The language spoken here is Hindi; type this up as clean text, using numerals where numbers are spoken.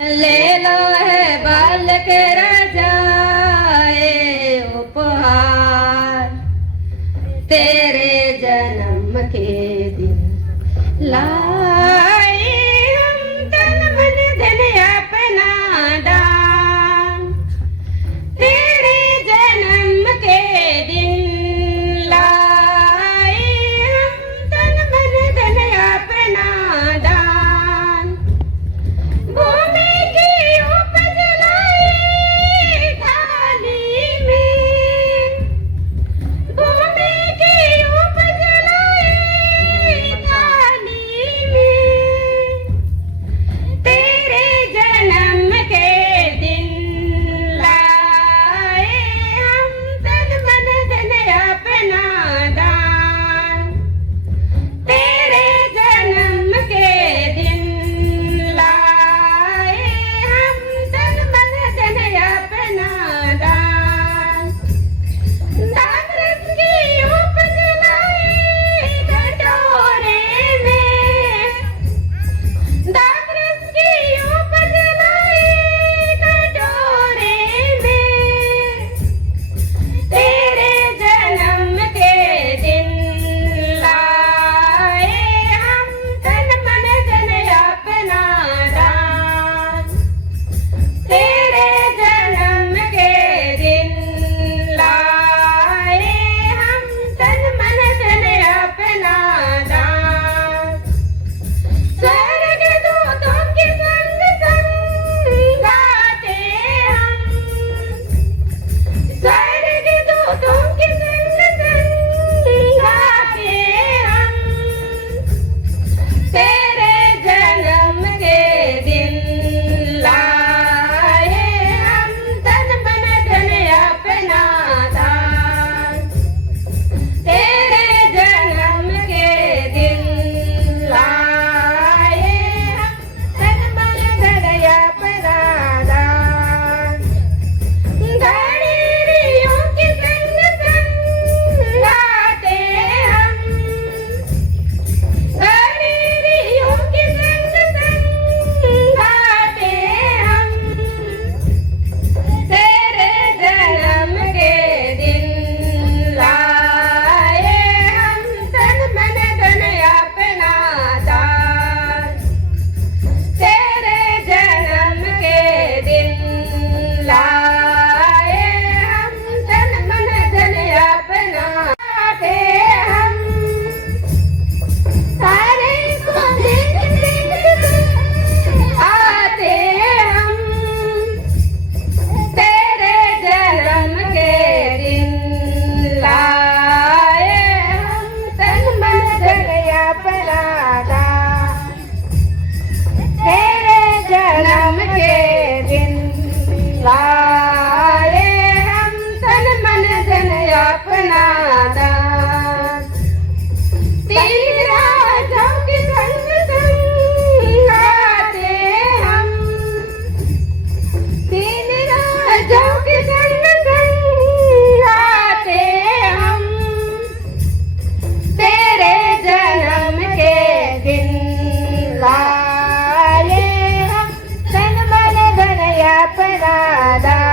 ले लो है बालक राजाए उपहार, तेरे जन्म के दिन लाए हम तन मन धन अपना दान। तेरे जन्म के दिन लाए हम तन मन धन अपना दान। भूमि की उपज लाई थाली में, भूमि की उपज लाई थाली में, तेरे जन्म के दिन लाए हम तन मन धन अपना दान। तेरे जन्म के दिन लाए हम तन मन धन अपना दान। दान रस की उपज लाई कटोरे में, दान रस की उपज लाई कटोरे में, तेरे जन्म के दिन लाए हम तन मन धन अपना दान। तेरे जन्म के दिन लाए हम तन मन धन अपना दान। स्वर्ग दूतों के संग संग गाते हम, स्वर्ग दूतों के संग संग गाते हम, तेरे जन्म के दिन लाए हम तन मन धन अपना दान। तेरे जन्म के दिन लाए हम तन मन धन अपना दान। घड़ियों के संग संग गाते हम, घड़ियों के संग संग गाते हम, तेरे जन्म के दिन लाए हम तन मन धन अपना दान। तेरे जन्म के दिन लाए हम तन मन धन अपना गाते हम। सारे को देख देख आते हम, तेरे जन्म के दिन लाए हम तन मन धन अपना दान। तेरे जन्म के दिन लाए हम तन मन धन अपना दान। तीन राजाओं के संग संग गाते हम, तीन राजाओं के संग संग गाते हम, तेरे जन्म के दिन लाए हम तन मन धन अपना दान।